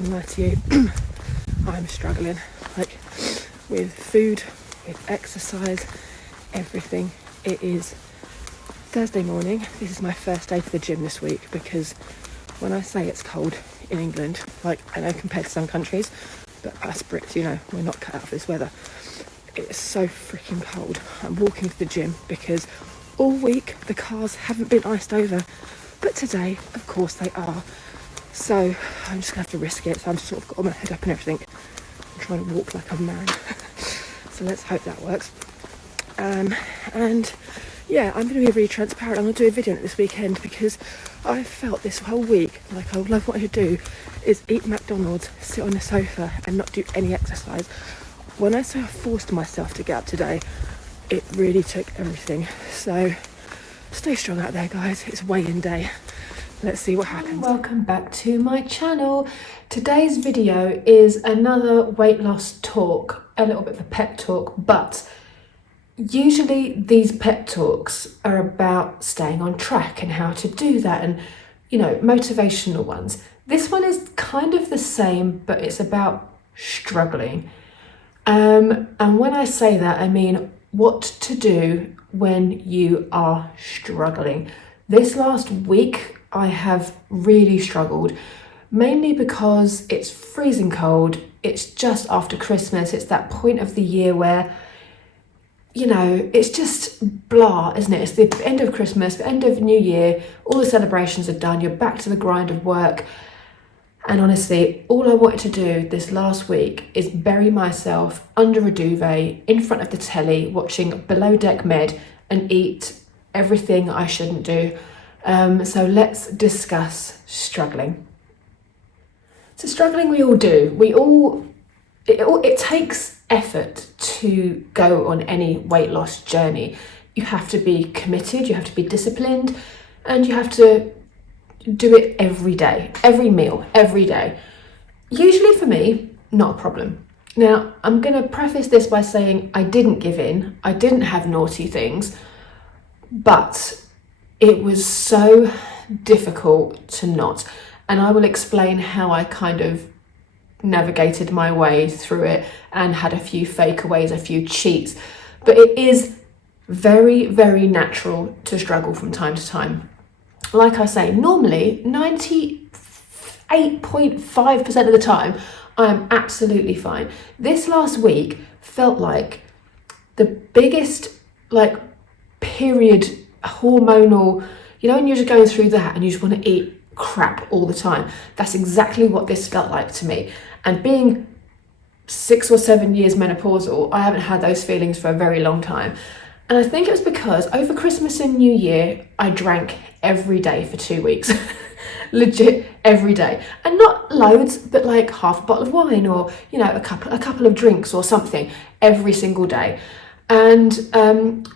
gonna lie to you, I'm struggling, like with food, with exercise, everything. It is Thursday morning. This is my first day to the gym this week because when I say it's cold in England, like I know compared to some countries, but us Brits, you know, we're not cut out for this weather. It's so freaking cold. I'm walking to the gym because all week the cars haven't been iced over, but today, of course, they are. So I'm just gonna have to risk it. So I'm sort of got my head up and everything. I'm trying to walk like a man. So let's hope that works. And yeah, I'm going to be really transparent. I'm going to do a video on it this weekend because I felt this whole week like all I wanted to do is eat McDonald's, sit on the sofa and not do any exercise. When I say I forced myself to get up today, it really took everything. So stay strong out there, guys. It's weigh-in day. Let's see what happens. Welcome back to my channel. Today's video is another weight loss talk, a little bit of a pep talk, but usually these pep talks are about staying on track and how to do that and, you know, motivational ones. This one is kind of the same, but it's about struggling. And when I say that, I mean what to do when you are struggling. This last week, I have really struggled, mainly because it's freezing cold. It's just after Christmas. It's that point of the year where, you know, it's just blah, isn't it? It's the end of Christmas, the end of New Year, all the celebrations are done, you're back to the grind of work. And honestly, all I wanted to do this last week is bury myself under a duvet in front of the telly, watching Below Deck Med and eat everything I shouldn't do. So let's discuss struggling. So struggling we all do. It takes effort to go on any weight loss journey. You have to be committed, you have to be disciplined, and you have to do it every day, every meal, every day. Usually for me, not a problem. Now, I'm going to preface this by saying I didn't give in. I didn't have naughty things, but it was so difficult to not. And I will explain how I kind of navigated my way through it and had a few fakeaways, a few cheats. But it is very, very natural to struggle from time to time. Like I say, normally 98.5% of the time, I am absolutely fine. This last week felt like the biggest, period hormonal, you know, when you're just going through that and you just want to eat crap all the time. That's exactly what this felt like to me. And being 6 or 7 years menopausal, I haven't had those feelings for a very long time. And I think it was because over Christmas and New Year, I drank every day for 2 weeks. Legit every day. And not loads, but like half a bottle of wine or, you know, a couple of drinks or something every single day. And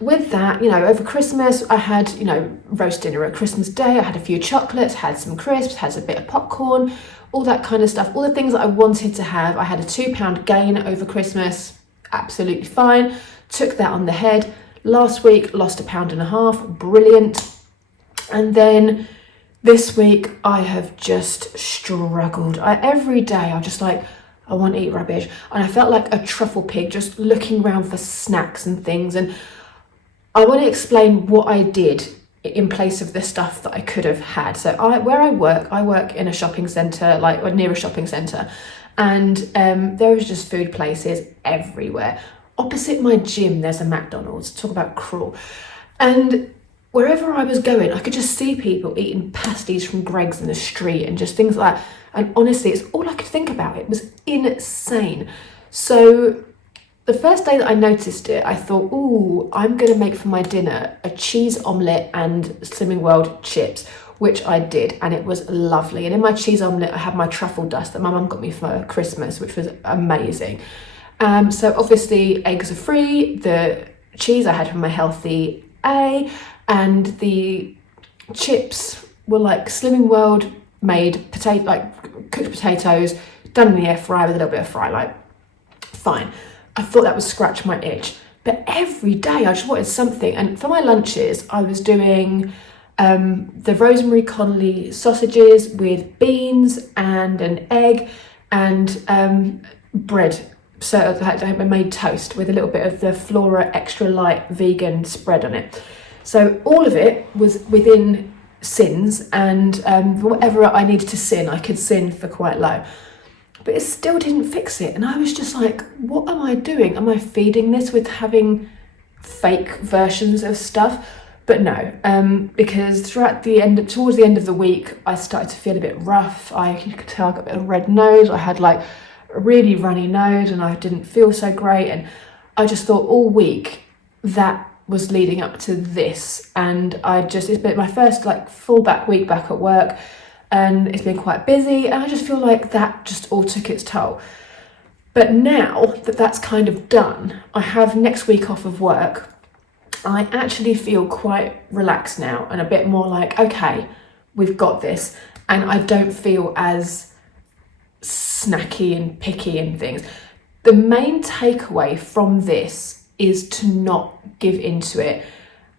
with that, you know, over Christmas, I had, you know, roast dinner at Christmas Day. I had a few chocolates, had some crisps, had a bit of popcorn, all that kind of stuff. All the things that I wanted to have. I had a 2-pound gain over Christmas. Absolutely fine. Took that on the head. Last week, lost 1.5 pounds. Brilliant. And then this week, I have just struggled. Every day, I'm just like, I want to eat rubbish. And I felt like a truffle pig just looking around for snacks and things. And I want to explain what I did in place of the stuff that I could have had. So where I work in a shopping centre, or near a shopping centre. And there is just food places everywhere. Opposite my gym, there's a McDonald's. Talk about cruel. And wherever I was going, I could just see people eating pasties from Greggs in the street and just things like that. And honestly, it's all I could think about. It was insane. So the first day that I noticed it, I thought, ooh, I'm going to make for my dinner a cheese omelette and Slimming World chips, which I did. And it was lovely. And in my cheese omelette, I had my truffle dust that my mum got me for Christmas, which was amazing. So obviously eggs are free. The cheese I had from my Healthy A, and the chips were like Slimming World made cooked potatoes, done in the air fryer with a little bit of fry, fine. I thought that would scratch my itch. But every day I just wanted something. And for my lunches, I was doing the rosemary Connolly sausages with beans and an egg and bread. So I made toast with a little bit of the Flora Extra Light vegan spread on it. So all of it was within sins, and whatever I needed to sin, I could sin for quite low. But it still didn't fix it. And I was just like, what am I doing? Am I feeding this with having fake versions of stuff? But no, because towards the end of the week, I started to feel a bit rough. You could tell I got a bit of a red nose. I had like a really runny nose and I didn't feel so great. And I just thought all week that was leading up to this. And it's been my first like full week back at work, and it's been quite busy. And I just feel like that just all took its toll. But now that that's kind of done, I have next week off of work. I actually feel quite relaxed now and a bit more like, okay, we've got this. And I don't feel as snacky and picky and things. The main takeaway from this is to not give into it.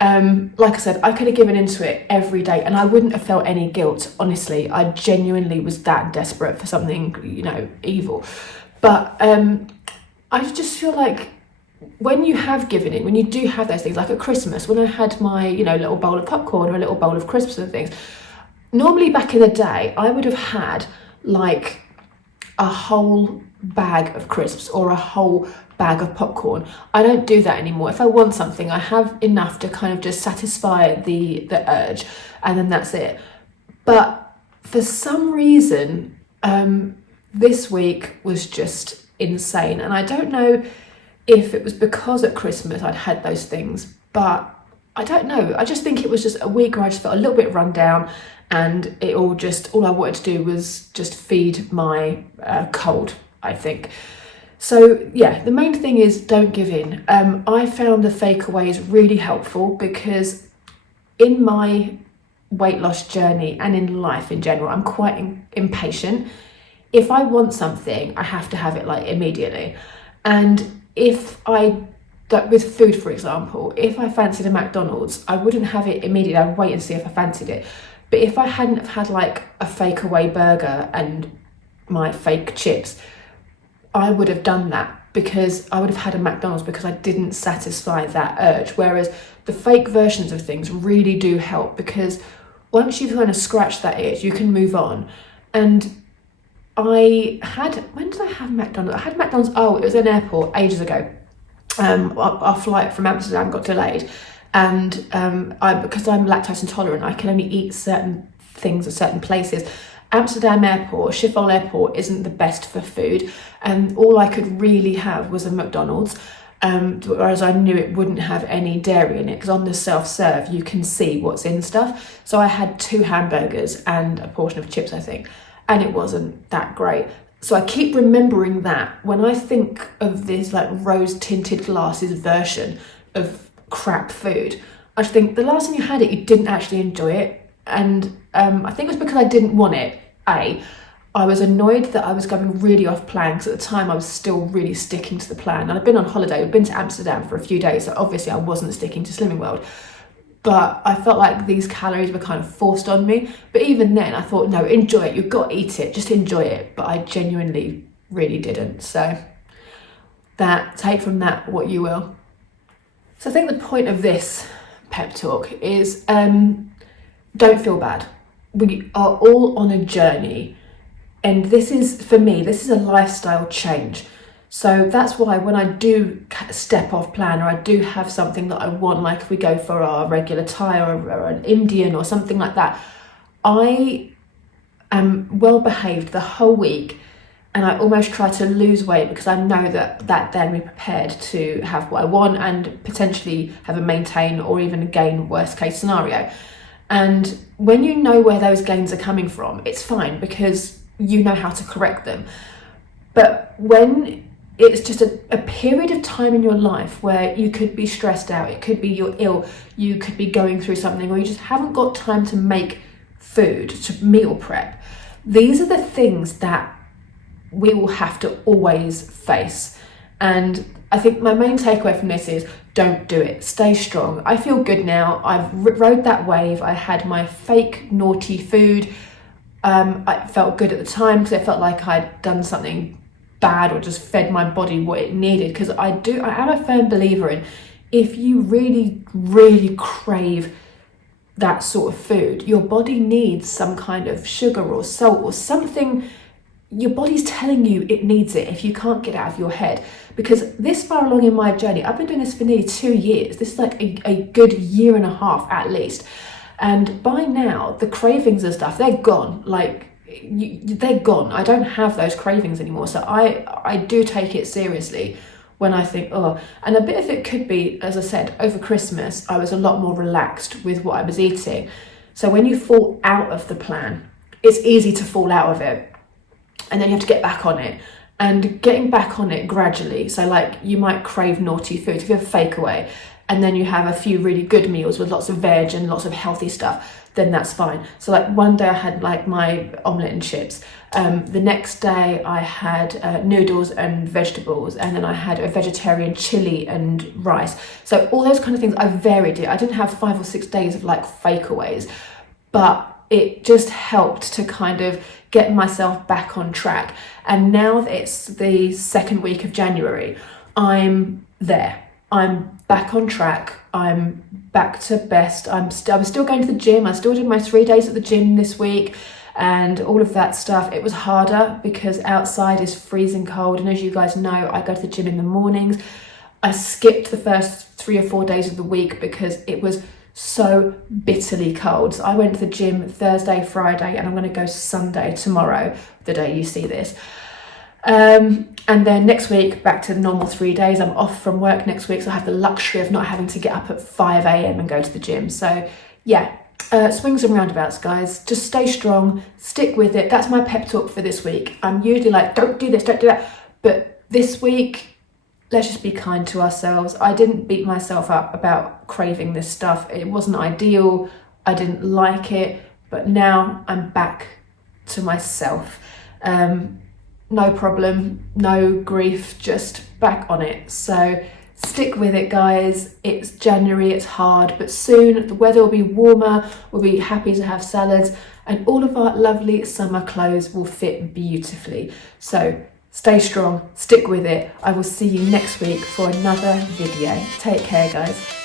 Like I said, I could have given into it every day and I wouldn't have felt any guilt. Honestly, I genuinely was that desperate for something, evil. But I just feel like when you have given in, when you do have those things, like at Christmas, when I had my, little bowl of popcorn or a little bowl of crisps and things, normally back in the day, I would have had like a whole bag of crisps or a whole bag of popcorn. I don't do that anymore. If I want something, I have enough to kind of just satisfy the urge, and then that's it. But for some reason, this week was just insane. And I don't know if it was because at Christmas I'd had those things, but I don't know. I just think it was just a week where I just felt a little bit run down, and all I wanted to do was just feed my cold, I think. So yeah, the main thing is don't give in. I found the fakeaways really helpful because in my weight loss journey and in life in general, I'm quite impatient. If I want something, I have to have it like immediately. And with food, for example, if I fancied a McDonald's, I wouldn't have it immediately. I'd wait and see if I fancied it. But if I hadn't have had like a fake away burger and my fake chips, I would have done that because I would have had a McDonald's because I didn't satisfy that urge. Whereas the fake versions of things really do help, because once you've kind of scratched that itch, you can move on. And when did I have McDonald's? I had McDonald's, it was in an airport ages ago. Our flight from Amsterdam got delayed, and because I'm lactose intolerant, I can only eat certain things at certain places. Amsterdam airport, Schiphol airport isn't the best for food, and all I could really have was a McDonald's, whereas I knew it wouldn't have any dairy in it, because on the self-serve you can see what's in stuff. So I had 2 hamburgers and a portion of chips, I think, and it wasn't that great. So I keep remembering that when I think of this like rose tinted glasses version of crap food, I just think the last time you had it, you didn't actually enjoy it. And I think it was because I didn't want it. I was annoyed that I was going really off plan, because at the time I was still really sticking to the plan. And I'd been on holiday, I'd been to Amsterdam for a few days, so obviously I wasn't sticking to Slimming World. But I felt like these calories were kind of forced on me. But even then I thought, no, enjoy it, you've got to eat it, just enjoy it. But I genuinely really didn't. So take from that what you will. So I think the point of this pep talk is don't feel bad. We are all on a journey, and this is, for me, this is a lifestyle change. So that's why when I do step off plan, or I do have something that I want, like if we go for our regular Thai or an Indian or something like that, I am well behaved the whole week, and I almost try to lose weight because I know that then we're prepared to have what I want and potentially have a maintain or even a gain worst case scenario. And when you know where those gains are coming from, it's fine because you know how to correct them. But when it's just a period of time in your life where you could be stressed out, it could be you're ill, you could be going through something, or you just haven't got time to make food, to meal prep, these are the things that we will have to always face. And I think my main takeaway from this is don't do it. Stay strong. I feel good now. I've rode that wave. I had my fake naughty food. I felt good at the time because I felt like I'd done something bad or just fed my body what it needed, because I am a firm believer in, if you really crave that sort of food, your body needs some kind of sugar or salt or something. Your body's telling you it needs it if you can't get out of your head. Because this far along in my journey, I've been doing this for nearly 2 years. This is like a good year and a half at least. And by now, the cravings and stuff, they're gone. Like, they're gone. I don't have those cravings anymore. So I do take it seriously when I think, oh, and a bit of it could be, as I said, over Christmas, I was a lot more relaxed with what I was eating. So when you fall out of the plan, it's easy to fall out of it. And then you have to get back on it. And getting back on it gradually, so like you might crave naughty foods if you have a fake away, and then you have a few really good meals with lots of veg and lots of healthy stuff, then that's fine. So like one day I had like my omelette and chips. The next day I had noodles and vegetables, and then I had a vegetarian chili and rice. So all those kind of things, I varied it. I didn't have 5 or 6 days of like fakeaways, but it just helped to kind of get myself back on track. And now that it's the second week of January, I'm there. I'm back on track. I'm back to best. I was still going to the gym. I still did my 3 days at the gym this week and all of that stuff. It was harder because outside is freezing cold. And as you guys know, I go to the gym in the mornings. I skipped the first 3 or 4 days of the week because it was so bitterly cold. So I went to the gym Thursday, Friday, and I'm going to go Sunday, tomorrow, the day you see this. And then next week, back to the normal 3 days. I'm off from work next week, so I have the luxury of not having to get up at 5 a.m. and go to the gym. So yeah, swings and roundabouts, guys. Just stay strong, stick with it. That's my pep talk for this week. I'm usually like, don't do this, don't do that. But this week, let's just be kind to ourselves. I didn't beat myself up about craving this stuff. It wasn't ideal. I didn't like it, but now I'm back to myself. No problem, no grief, just back on it. So stick with it, guys. It's January, it's hard, but soon the weather will be warmer. We'll be happy to have salads, and all of our lovely summer clothes will fit beautifully. So stay strong, stick with it. I will see you next week for another video. Take care, guys.